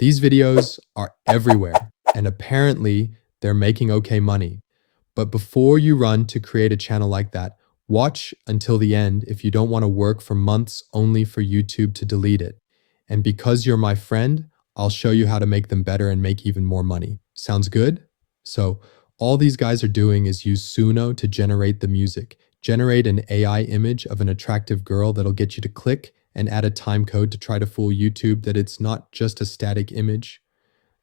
These videos are everywhere, and apparently they're making okay money. But before you run to create a channel like that, watch until the end if you don't want to work for months only for YouTube to delete it. And because you're my friend, I'll show you how to make them better and make even more money. Sounds good? So, all these guys are doing is use Suno to generate the music. Generate an AI image of an attractive girl that'll get you to click and add a time code to try to fool YouTube that it's not just a static image.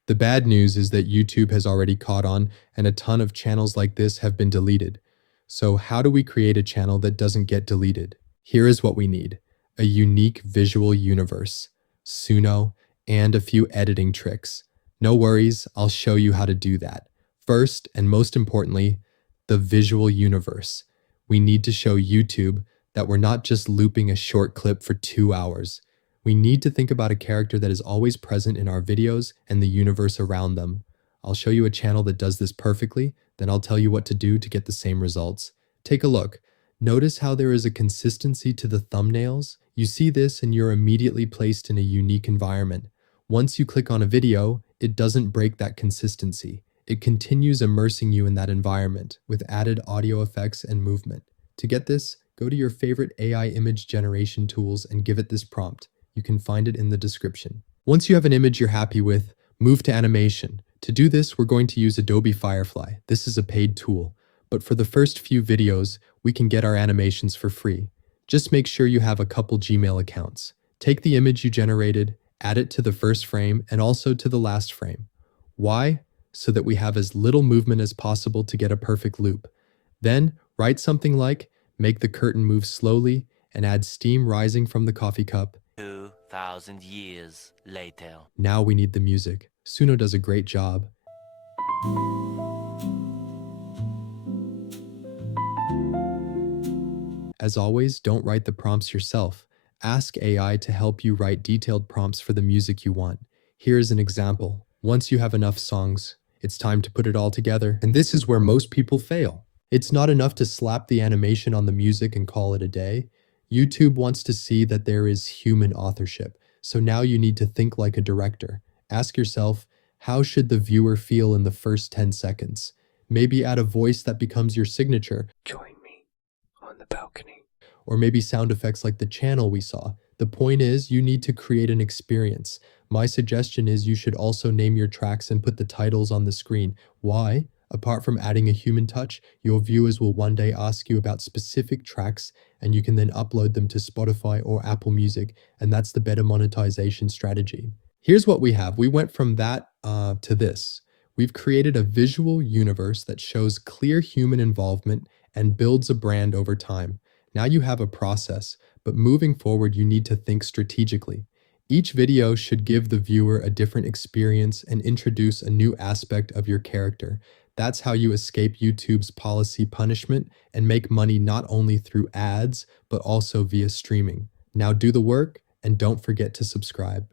The bad news is that YouTube has already caught on, and a ton of channels like this have been deleted. So, how do we create a channel that doesn't get deleted? Here is what we need: a unique visual universe, Suno, and a few editing tricks. No worries, I'll show you how to do that. First, and most importantly, the visual universe. We need to show YouTube that we're not just looping a short clip for 2 hours. We need to think about a character that is always present in our videos and the universe around them. I'll show you a channel that does this perfectly, then I'll tell you what to do to get the same results. Take a look. Notice how there is a consistency to the thumbnails? You see this and you're immediately placed in a unique environment. Once you click on a video, it doesn't break that consistency. It continues immersing you in that environment with added audio effects and movement. To get this, go to your favorite AI image generation tools and give it this prompt. You can find it in the description. Once you have an image you're happy with, move to animation. To do this, we're going to use Adobe Firefly. This is a paid tool, but for the first few videos, we can get our animations for free. Just make sure you have a couple Gmail accounts. Take the image you generated, add it to the first frame and also to the last frame. Why? So that we have as little movement as possible to get a perfect loop. Then, write something like, make the curtain move slowly and add steam rising from the coffee cup. 2,000 years later. Now we need the music. Suno does a great job. As always, don't write the prompts yourself. Ask AI to help you write detailed prompts for the music you want. Here's an example. Once you have enough songs, it's time to put it all together. And this is where most people fail. It's not enough to slap the animation on the music and call it a day. YouTube wants to see that there is human authorship. So now you need to think like a director. Ask yourself, how should the viewer feel in the first 10 seconds? Maybe add a voice that becomes your signature. Join me on the balcony. Or maybe sound effects like the channel we saw. The point is, you need to create an experience. My suggestion is you should also name your tracks and put the titles on the screen. Why? Apart from adding a human touch, your viewers will one day ask you about specific tracks and you can then upload them to Spotify or Apple Music, and that's the better monetization strategy. Here's what we have. We went from that to this. We've created a visual universe that shows clear human involvement and builds a brand over time. Now you have a process, but moving forward, you need to think strategically. Each video should give the viewer a different experience and introduce a new aspect of your character. That's how you escape YouTube's policy punishment and make money not only through ads, but also via streaming. Now do the work and don't forget to subscribe.